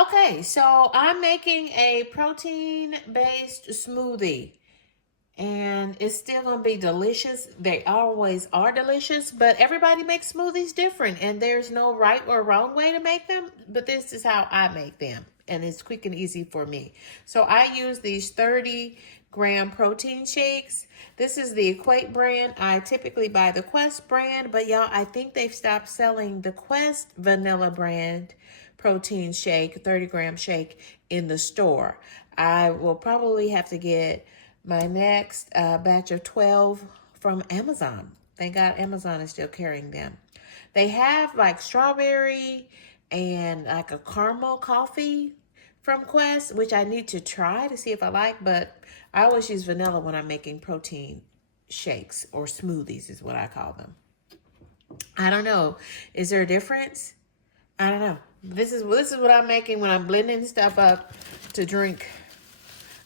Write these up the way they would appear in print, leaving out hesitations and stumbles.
Okay, so I'm making a protein-based smoothie. And it's still gonna be delicious. They always are delicious, but everybody makes smoothies different, and there's no right or wrong way to make them, but this is how I make them, and it's quick and easy for me. So I use these 30-gram protein shakes. This is the Equate brand. I typically buy the Quest brand, but y'all, I think they've stopped selling the Quest vanilla brand protein shake, 30-gram shake in the store. I will probably have to get my next batch of 12 from Amazon. Thank God Amazon is still carrying them. They have like strawberry and like a caramel coffee from Quest, which I need to try to see if I like, but I always use vanilla when I'm making protein shakes, or smoothies is what I call them. I don't know. Is there a difference? I don't know. This is what I'm making when I'm blending stuff up to drink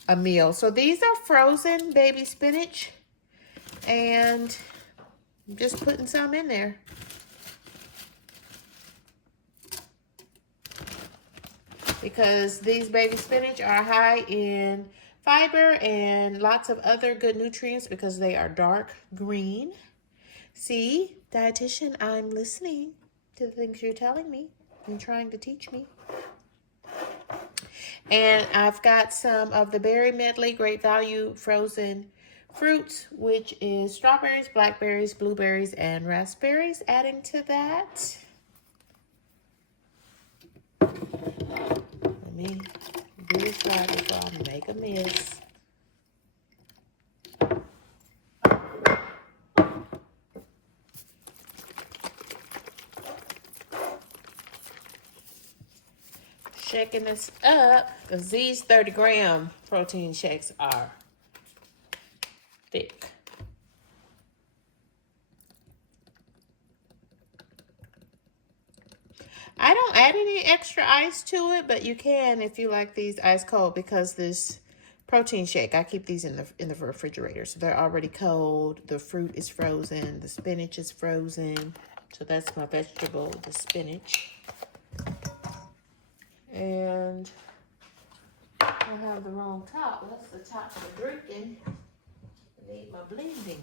a meal. So these are frozen baby spinach, and I'm just putting some in there. Because these baby spinach are high in fiber and lots of other good nutrients because they are dark green. See, dietitian, I'm listening to the things you're telling me and trying to teach me. And I've got some of the berry medley great value frozen fruits, which is strawberries, blackberries, blueberries, and raspberries. Adding to that, let me do this right before I make a mess. Shaking this up because these 30-gram protein shakes are thick. I don't add any extra ice to it, but you can if you like these ice cold, because this protein shake, I keep these in the refrigerator, so they're already cold. The fruit is frozen, the spinach is frozen, so that's my vegetable, the spinach. And I have the wrong top. That's the top for drinking. I need my blending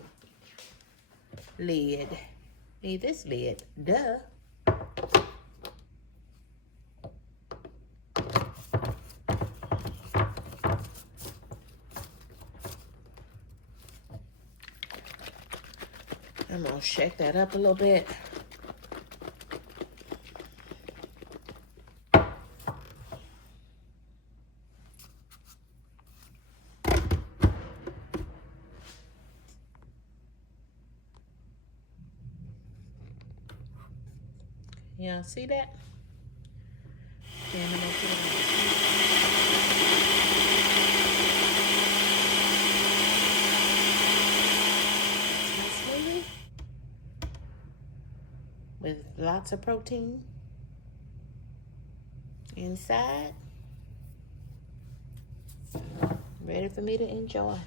lid. Need this lid. Duh. I'm gonna shake that up a little bit. Y'all see that? Then I'm gonna put it in with lots of protein inside. Ready for me to enjoy.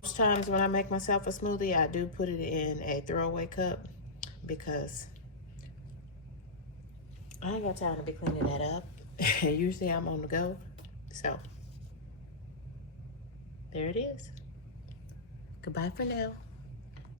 Most times when I make myself a smoothie, I do put it in a throwaway cup because I ain't got time to be cleaning that up. Usually I'm on the go. So, there it is. Goodbye for now.